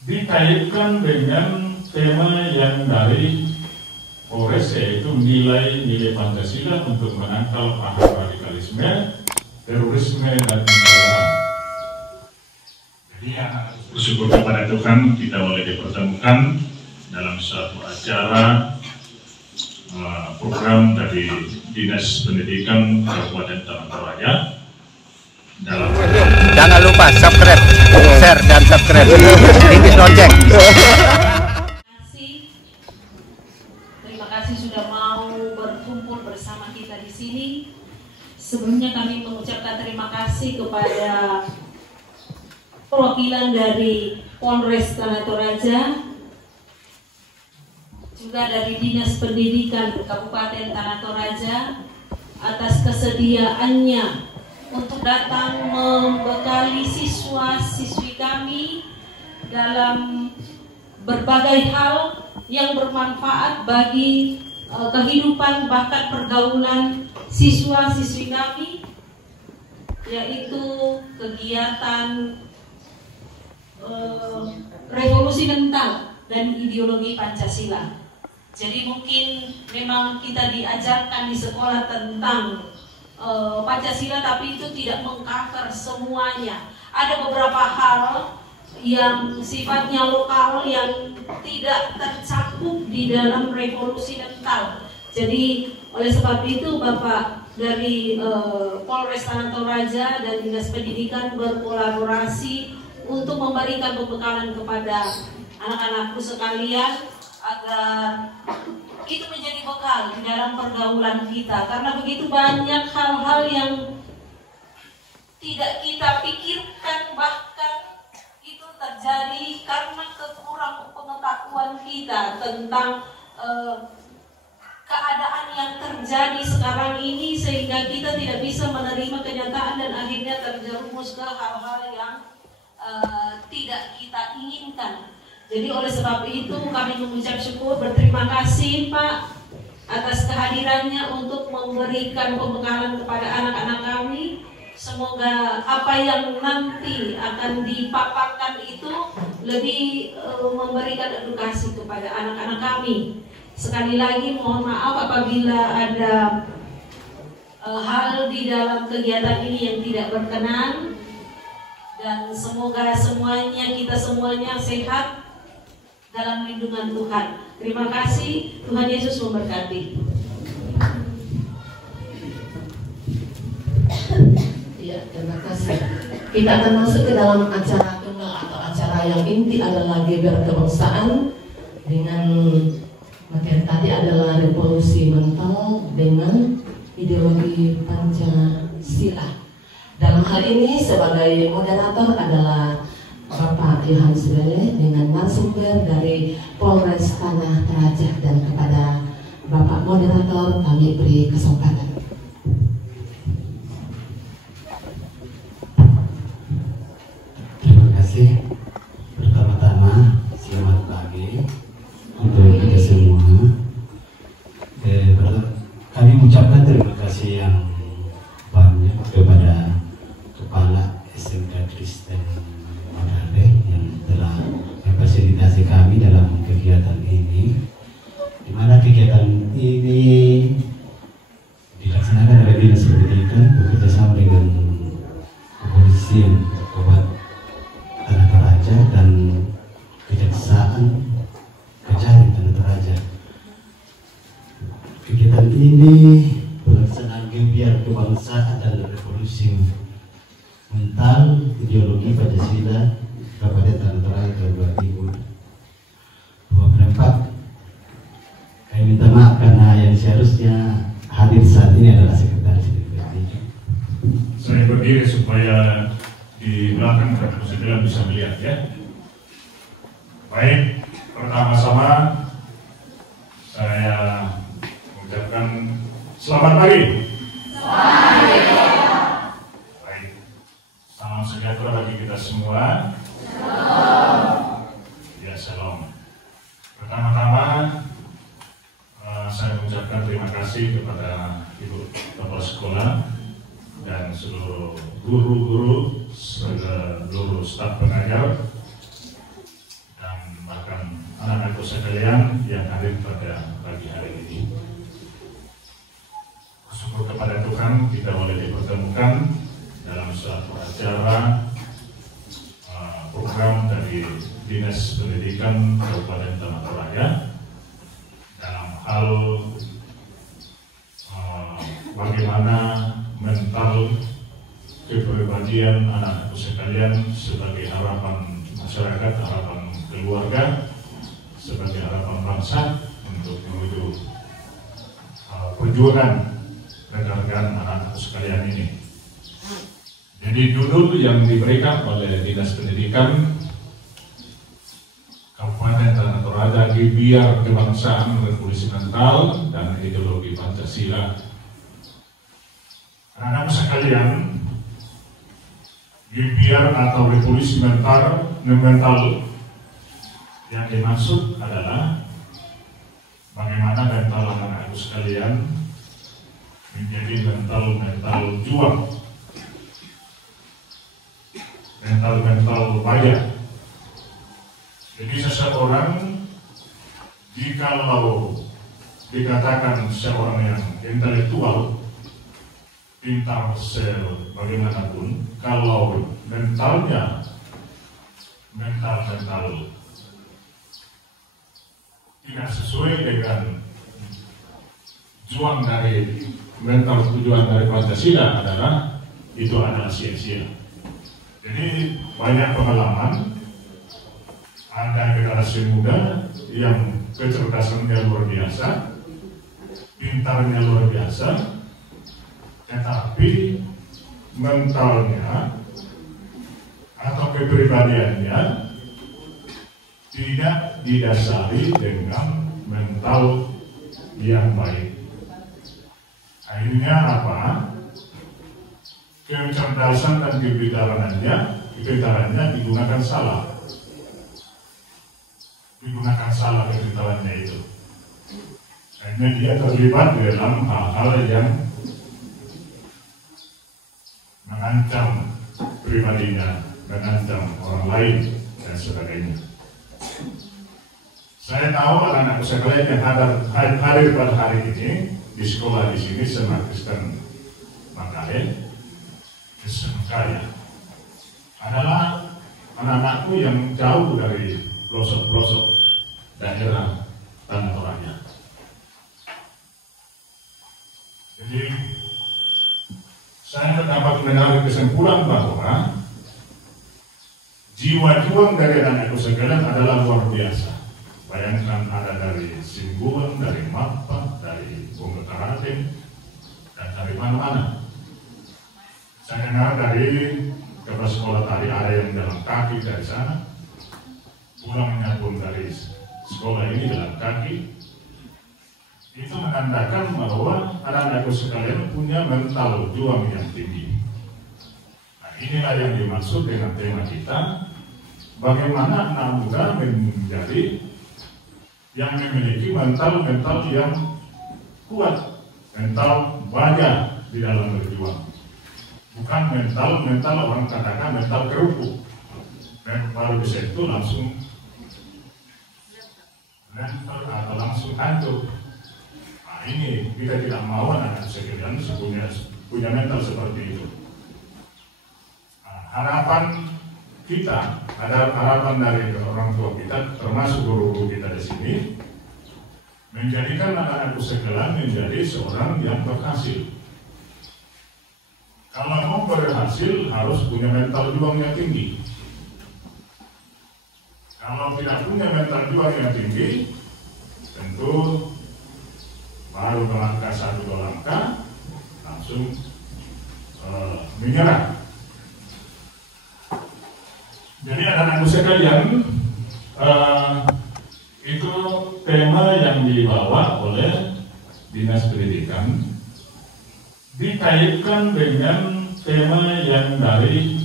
dikaitkan dengan tema yang dari Polres, yaitu nilai-nilai Pancasila untuk menangkal paham radikalisme, terorisme, dan intoleran. Jadi bersyukur kepada Tuhan kita boleh dipertemukan dalam suatu acara program dari Dinas Pendidikan Kabupaten Tanah Toraja. Jangan lupa subscribe, share, dan subscribe. Tinggi lonceng. Terima kasih sudah mau berkumpul bersama kita di sini. Sebelumnya kami mengucapkan terima kasih kepada perwakilan dari Polres Tanah Toraja, juga dari Dinas Pendidikan Kabupaten Tanah Toraja atas kesediaannya untuk datang membekali siswa-siswi kami dalam berbagai hal yang bermanfaat bagi kehidupan bahkan pergaulan siswa-siswi kami, yaitu kegiatan revolusi mental dan ideologi Pancasila. Jadi mungkin memang kita diajarkan di sekolah tentang Pancasila, tapi itu tidak mengcover semuanya. Ada beberapa hal yang sifatnya lokal yang tidak tercakup di dalam revolusi mental. Jadi oleh sebab itu Bapak dari Polres Tanah Toraja dan Dinas Pendidikan berkolaborasi untuk memberikan pembekalan kepada anak-anakku sekalian agar itu menjadi bekal di dalam pergaulan kita, karena begitu banyak hal-hal yang tidak kita pikirkan, bahkan itu terjadi karena kekurang pengetahuan kita tentang keadaan yang terjadi sekarang ini, sehingga kita tidak bisa menerima kenyataan dan akhirnya terjerumus ke hal-hal yang tidak kita inginkan. Jadi oleh sebab itu kami mengucap syukur, berterima kasih Pak atas kehadirannya untuk memberikan pembekalan kepada anak-anak kami. Semoga apa yang nanti akan dipaparkan itu lebih memberikan edukasi kepada anak-anak kami. Sekali lagi mohon maaf apabila ada hal di dalam kegiatan ini yang tidak berkenan, dan semoga kita semuanya sehat dalam lindungan Tuhan. Terima kasih, Tuhan Yesus memberkati. Ya, terima kasih. Kita akan masuk ke dalam acara tunggal atau acara yang inti adalah geber kebangsaan dengan materi tadi adalah revolusi mental dengan ideologi Pancasila. Dalam hal ini sebagai moderator adalah Bapak Yohanes Bele dengan narasumber dari Polres Tanah Toraja, dan kepada Bapak moderator kami beri kesempatan. Terima kasih. Pertama-tama selamat pagi untuk kita semua. Kami mengucapkan terima kasih yang banyak kepada Kepala SMK Kristen yang telah memfasilitasi kami dalam kegiatan ini, di mana kegiatan ini dilaksanakan oleh Dinas Pendidikan bekerjasama dengan Kepolisian Kabupaten Tanah Toraja dan Kejaksaan Kejari Tanah Toraja. Kegiatan ini pelaksanaan gebiar kebangsaan dan revolusi mental ideologi Pancasila Kabupaten Tanah Toraja tahun 2024. Kami minta maaf karena yang seharusnya hadir saat ini adalah sekretaris DPD. Saya berdiri supaya di belakang sekalian bisa melihat ya. Baik, pertama-tama saya mengucapkan selamat pagi. Baik, salam sejahtera bagi kita semua. Ya, salam. Pertama-tama saya mengucapkan terima kasih kepada Ibu Kepala Sekolah dan seluruh guru-guru, seluruh staf pengajar yang hadir pada pagi hari ini. Syukur kepada Tuhan kita boleh dipertemukan dalam suatu acara program dari Dinas Pendidikan Kabupaten Tanah Toraja dalam hal bagaimana mental kepribadian anak-anakku sekalian sebagai harapan masyarakat, harapan keluarga, sebagai harapan bangsa untuk menuju perjuangan rekan-rekan anak-anakku sekalian ini. Jadi judul yang diberikan oleh Dinas Pendidikan Kabupaten Tanah Toraja, Biar Kebangsaan, Revolusi Mental, dan Ideologi Pancasila. Anak-anak sekalian, Biar atau Revolusi Mental yang dimaksud adalah bagaimana mental anak-anak sekalian menjadi mental juang, mental bayar. Jadi seseorang jikalau dikatakan seorang yang intelektual, pintar sebagaimanapun, kalau mentalnya mental tidak sesuai dengan tujuan dari Pancasila itu adalah sia-sia. Jadi banyak pengalaman, ada generasi muda yang kecerdasannya luar biasa, pintarnya luar biasa, tetapi mentalnya atau kepribadiannya tidak didasari dengan mental yang baik. Akhirnya apa? Kecerdasan dan kepintarannya digunakan salah. Kepintarannya itu. Akhirnya dia terlibat dalam hal-hal yang mengancam pribadinya, mengancam orang lain dan sebagainya. Saya tahu anak-anak sekalian yang hadir pada hari ini di sekolah di sini, SMA Kristen Manggarai, Kesemkaya, adalah anak-anakku yang jauh dari pelosok-pelosok daerah Tanah Toraja. Jadi saya dapat menarik kesimpulan bahwa jiwa juang dari anak-anakku sekalian adalah luar biasa. Bayangkan ada dari Simbuan, dari Mapa, dari Bungkaraten, dan dari mana-mana. Saya dengar dari kepala sekolah tadi ada yang jalan kaki dari sana, pulangnya pun dari sekolah ini jalan kaki. Itu menandakan bahwa anak-anakku sekalian punya mental juang yang tinggi. Nah, inilah yang dimaksud dengan tema kita, bagaimana anak muda menjadi yang memiliki mental yang kuat, mental baja di dalam berjuang. Bukan mental orang katakan mental kerupuk, dan baru bisa itu langsung lempar atau langsung hancur. Nah, ini kita tidak mau anak sekalian punya mental seperti itu. Nah, harapan kita, ada harapan dari orang tua kita, termasuk guru-guru kita di sini, menjadikan anak-anakku sekalian menjadi seorang yang berhasil. Kalau mau berhasil harus punya mental juang yang tinggi. Kalau tidak punya mental juang yang tinggi, tentu baru melangkah 1-2 langkah langsung menyerah. Jadi anak-anakku sekalian, itu tema yang dibawa oleh Dinas Pendidikan, dikaitkan dengan tema yang dari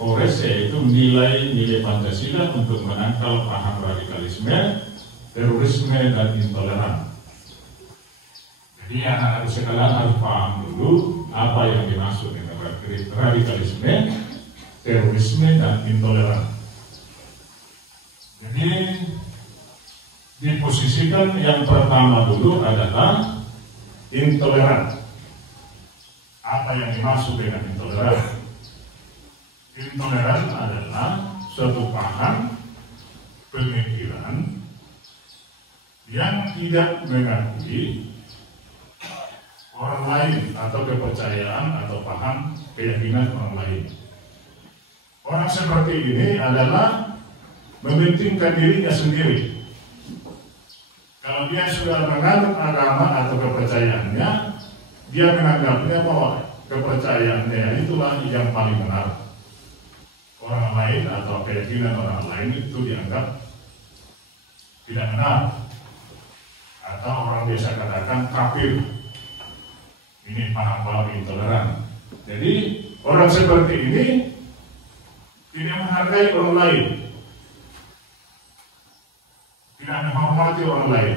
Polres, yaitu nilai-nilai Pancasila untuk menangkal paham radikalisme, terorisme, dan intoleran. Jadi anak-anak sekalian harus paham dulu apa yang dimaksud dengan radikalisme, terorisme, dan intoleran. Jadi diposisikan yang pertama dulu adalah intoleran. Apa yang dimaksud dengan intoleran? Intoleran adalah suatu paham pemikiran yang tidak mengakui orang lain atau kepercayaan atau paham keyakinan orang lain. Orang seperti ini adalah mementingkan dirinya sendiri. Kalau dia sudah menganut agama atau kepercayaannya, dia menganggapnya bahwa kepercayaannya itulah yang paling benar. Orang lain atau keyakinan orang lain itu dianggap tidak benar, atau orang biasa katakan kafir. Ini paham intoleran. Jadi orang seperti ini tidak menghargai orang lain, tidak menghormati orang lain.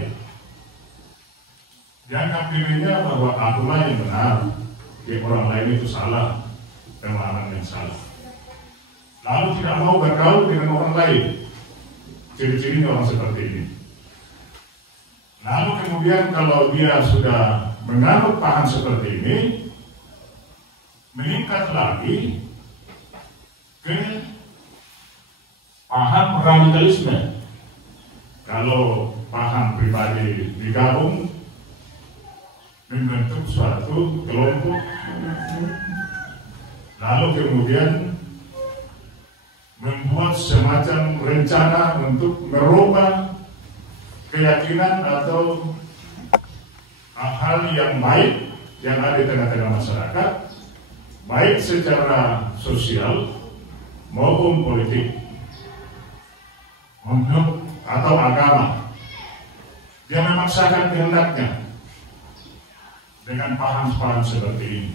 Dianggap dirinya bahwa akulah yang benar, orang lain itu salah, pemahaman yang salah. Lalu tidak mau bergaul dengan orang lain. Ciri-cirinya orang seperti ini. Lalu kemudian kalau dia sudah menganut paham seperti ini, meningkat lagi ke paham radikalisme. Kalau paham pribadi digabung membentuk suatu kelompok, lalu kemudian membuat semacam rencana untuk merubah keyakinan atau hal-hal yang baik yang ada di tengah-tengah masyarakat, baik secara sosial maupun politik, untuk atau agama. Dia memaksakan kehendaknya dengan paham-paham seperti ini,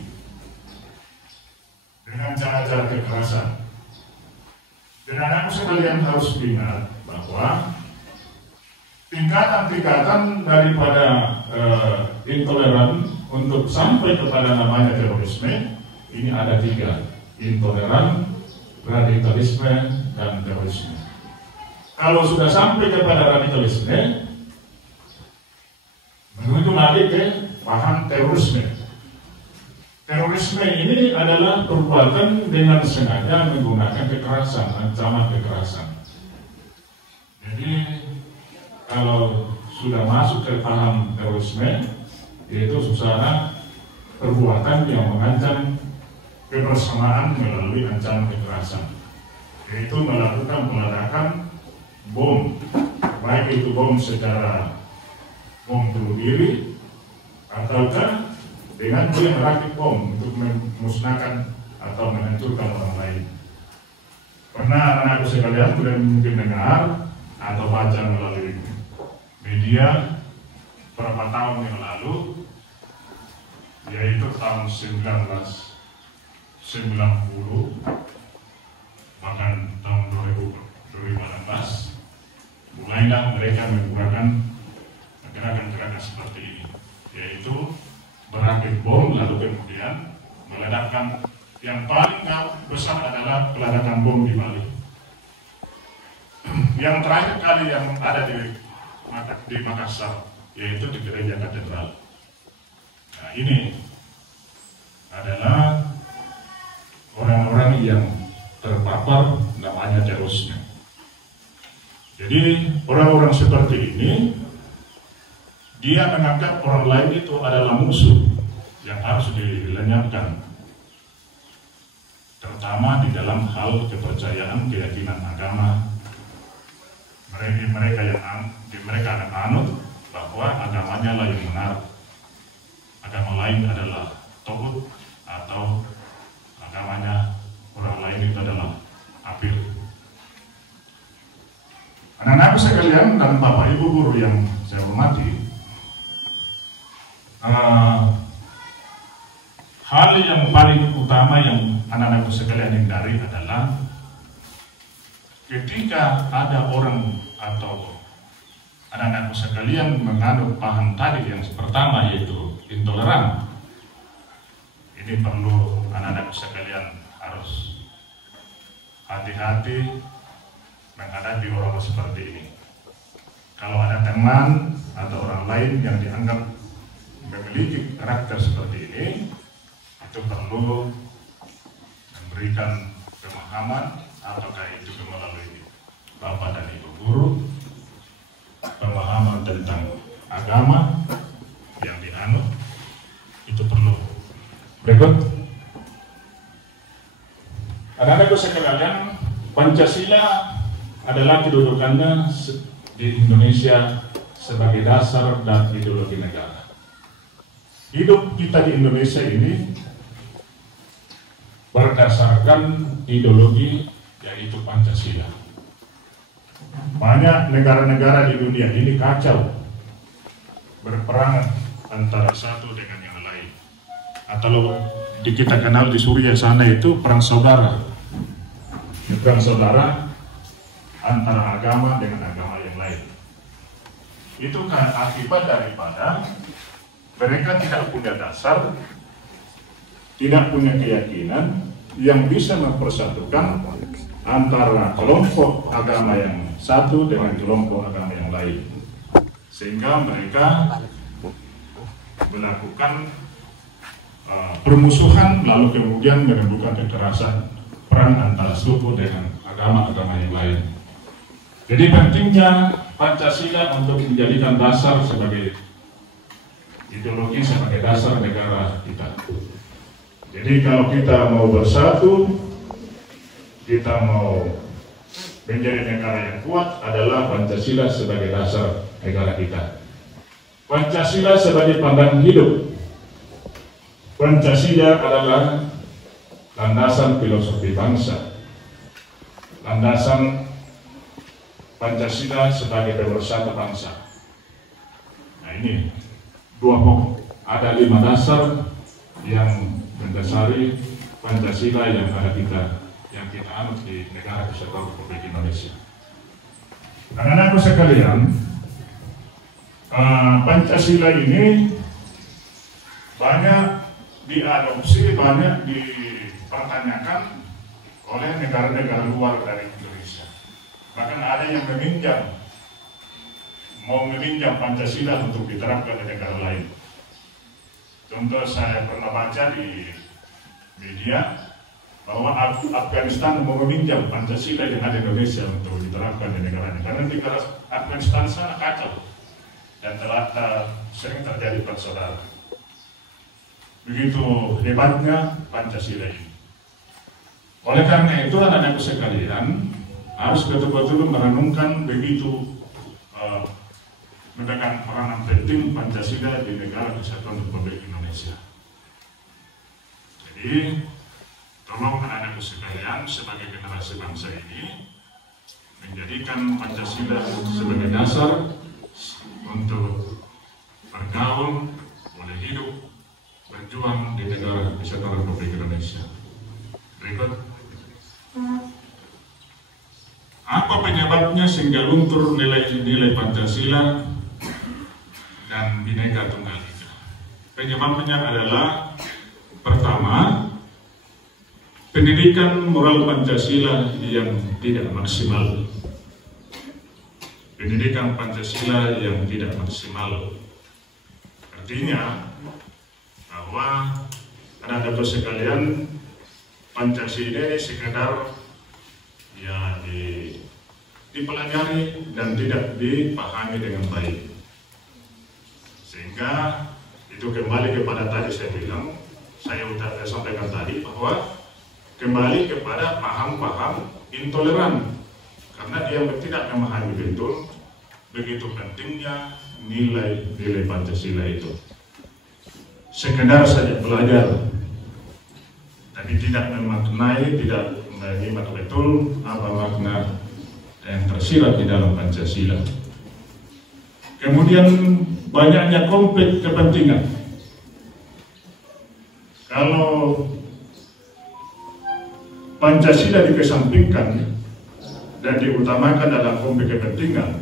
dengan cara-cara kekerasan. Dan anak sekalian harus ingat bahwa tingkatan-tingkatan daripada intoleran untuk sampai kepada namanya terorisme ini ada 3: intoleran, radikalisme, dan terorisme. Kalau sudah sampai kepada radikalisme, menuju lagi ke paham terorisme. Terorisme ini adalah perbuatan dengan sengaja menggunakan kekerasan, ancaman kekerasan. Jadi kalau sudah masuk ke paham terorisme, yaitu susana perbuatan yang mengancam kebersamaan melalui ancaman kekerasan, yaitu melakukan peledakan bom, baik itu bom secara bom bunuh diri ataukah dengan merakit bom untuk memusnahkan atau menghancurkan orang lain. Pernah anak-anakku sekalian sudah mungkin dengar atau baca melalui media beberapa tahun yang lalu, yaitu tahun 1990 bahkan tahun 2018, mulailah mereka menggunakan gerakan-gerakan seperti ini, yaitu merakit bom lalu kemudian meledakkan. Yang paling besar adalah peledakan bom di Bali. Yang terakhir kali yang ada di Makassar, yaitu di Gereja Katedral. Nah, ini adalah orang-orang yang terpapar namanya terorisme. Jadi orang-orang seperti ini, dia menganggap orang lain itu adalah musuh yang harus dilenyapkan, terutama di dalam hal kepercayaan, keyakinan agama. Mereka akan anut bahwa agamanya lah yang benar, agama lain adalah togut, atau agamanya orang lain itu adalah apil. Anak-anak sekalian dan Bapak Ibu guru yang saya hormati, hal yang paling utama yang anak-anak sekalian hindari adalah ketika ada orang atau anak-anak sekalian menganut paham tadi yang pertama, yaitu intoleran. Ini perlu anak-anak sekalian harus hati-hati menghadapi orang seperti ini. kalau ada teman atau orang lain yang dianggap memiliki karakter seperti ini, itu perlu memberikan pemahaman, apakah itu melalui Bapak dan Ibu guru, pemahaman tentang agama yang dianut, itu perlu. Berikut, anak-anakku sekalian, Pancasila adalah kedudukannya di Indonesia sebagai dasar dan ideologi negara. Hidup kita di Indonesia ini berdasarkan ideologi yaitu Pancasila. Banyak negara-negara di dunia ini kacau, berperang antara satu dengan yang lain. Atau kita kenal di Suriah sana itu perang saudara. Perang saudara antara agama dengan agama yang lain. Itu kan akibat daripada mereka tidak punya dasar, tidak punya keyakinan yang bisa mempersatukan antara kelompok agama yang satu dengan kelompok agama yang lain, sehingga mereka melakukan permusuhan, lalu kemudian menimbulkan kekerasan, perang antara suku dengan agama-agama yang lain. Jadi pentingnya Pancasila untuk menjadikan dasar sebagai ideologi, sebagai dasar negara kita. Jadi kalau kita mau bersatu, kita mau menjadi negara yang kuat, adalah Pancasila sebagai dasar negara kita. Pancasila sebagai pandangan hidup. Pancasila adalah landasan filosofi bangsa. Landasan Pancasila sebagai pemersatu bangsa. Nah ini dua pokok. Ada 5 dasar yang mendasari Pancasila yang ada yang kita anut di negara Kesatuan Republik Indonesia. Anak-anakku sekalian, Pancasila ini banyak diadopsi, banyak dipertanyakan oleh negara-negara luar dari Indonesia. Bahkan ada yang mau meminjam Pancasila untuk diterapkan di negara lain. Contoh, saya pernah baca di media bahwa Afghanistan mau meminjam Pancasila yang ada di Indonesia untuk diterapkan di negaranya, karena negara Afghanistan sana kacau dan telah sering terjadi perang saudara. Begitu hebatnya Pancasila ini. Oleh karena itu, anak-anakku sekalian harus betul-betul merenungkan begitu mendapat peranan penting Pancasila di negara Kesatuan Republik Indonesia. Jadi, tolong anak-anakku sekalian sebagai generasi bangsa ini menjadikan Pancasila sebagai dasar untuk bergaul, boleh hidup, berjuang di negara Kesatuan Republik Indonesia. Berikut. Apa penyebabnya sehingga luntur nilai-nilai Pancasila dan Bhinneka Tunggal Ika? Penyebabnya adalah, pertama, pendidikan moral Pancasila yang tidak maksimal. Pendidikan Pancasila yang tidak maksimal. Artinya bahwa anak-anak sekalian, Pancasila ini sekedar ya dipelajari dan tidak dipahami dengan baik, sehingga itu kembali kepada tadi saya bilang, saya sudah sampaikan tadi bahwa kembali kepada paham-paham intoleran, karena dia tidak memahami betul begitu pentingnya nilai-nilai Pancasila itu. Sekedar saja belajar, tapi tidak memaknai, tidak menyimak betul apa makna yang tersirat di dalam Pancasila. Kemudian banyaknya konflik kepentingan. Kalau Pancasila dikesampingkan dan diutamakan dalam konflik kepentingan,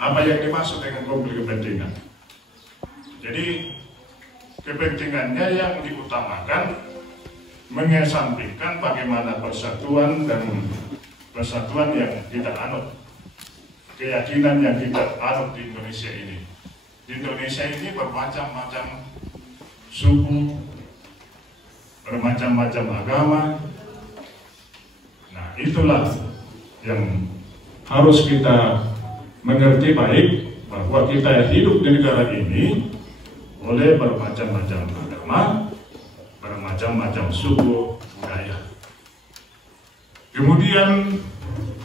apa yang dimaksud dengan konflik kepentingan? Jadi kepentingannya yang diutamakan mengesampingkan bagaimana persatuan dan persatuan yang kita anut. keyakinan yang kita anut di Indonesia ini. Di Indonesia ini bermacam-macam suku, bermacam-macam agama. Nah, itulah yang harus kita mengerti baik, bahwa kita hidup di negara ini oleh bermacam-macam agama, bermacam-macam suku, budaya. Kemudian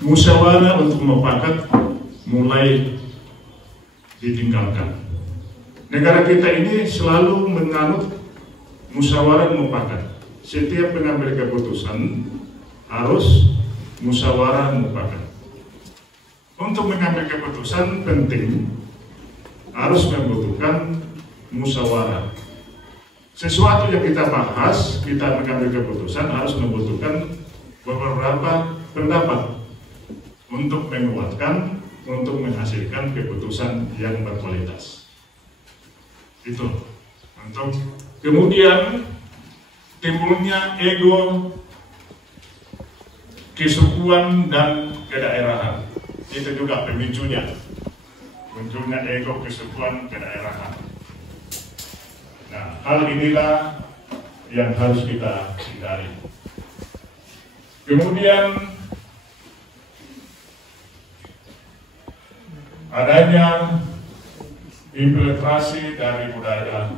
musyawarah untuk mufakat mulai ditinggalkan. Negara kita ini selalu menganut musyawarah mufakat. Setiap pengambil keputusan harus musyawarah mufakat. Untuk mengambil keputusan penting harus membutuhkan musyawarah. Sesuatu yang kita bahas, kita mengambil keputusan harus membutuhkan beberapa pendapat untuk menguatkan, untuk menghasilkan keputusan yang berkualitas. Itu. Untuk kemudian timbulnya ego, kesukuan dan kedaerahan. Itu juga pemicunya. Munculnya ego, kesukuan, kedaerahan. Nah, hal inilah yang harus kita hindari. Kemudian adanya infiltrasi dari budaya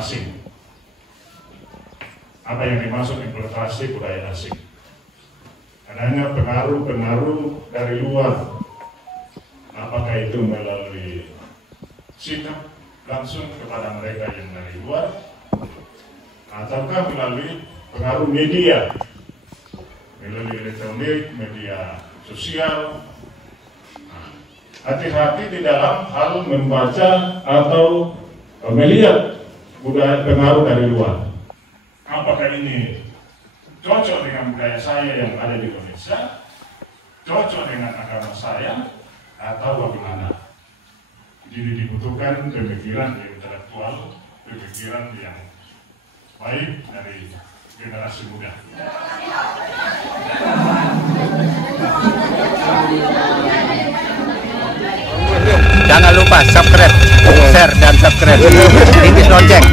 asing. Apa yang dimaksud infiltrasi budaya asing? Adanya pengaruh-pengaruh dari luar, apakah itu melalui sikap langsung kepada mereka yang dari luar, ataukah melalui pengaruh media, melalui elektronik, media sosial. Hati-hati di dalam hal membaca atau melihat budaya pengaruh dari luar. Apakah ini cocok dengan budaya saya yang ada di Indonesia, cocok dengan agama saya, atau bagaimana? Jadi dibutuhkan pemikiran intelektual, pemikiran yang baik dari generasi muda. Jangan lupa subscribe, share, dan subscribe. Rintis Lonceng.